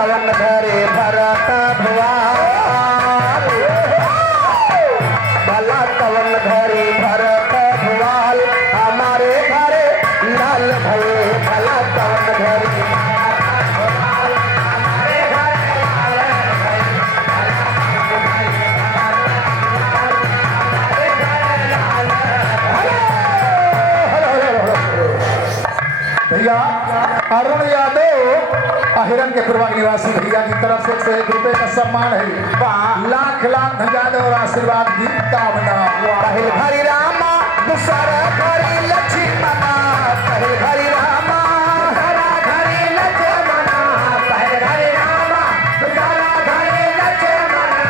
तवन घरे भरत भुआल भला तवन घरे भरत भुआल हमारे घरे लाल भये भला तवन घरे भैया अरुण यादव हिरन के पूर्वा निवासी भैया की तरफ से 1 रुपए का सम्मान है। लाख लाख यादव और आशीर्वाद की कामना। पहल घरी रामा दूसरा घरी लक्ष्मणा पहल घरी रामा दूसरा घरी लक्ष्मणा पहल घरी रामा दूसरा घरी लक्ष्मणा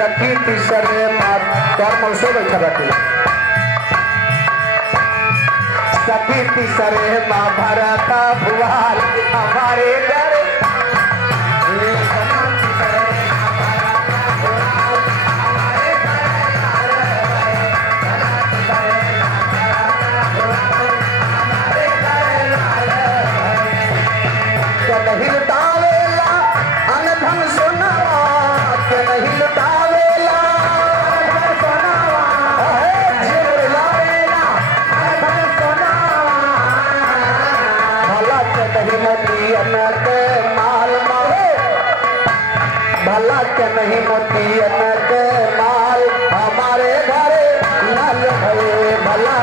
सखी तीसरे मात कर्म से बैठा बैठे सखी तीसरे माँ भरत भुआल हमारे घर नहीं लुटावेला अनधन सोनावा के नहीं लुटावेला अनधन सोनावा जीव लावेला अनधन सोनावा भला के नहीं मोती अनक माल मारे भला के नहीं मोती अनक माल हमारे घरे लाल भये भला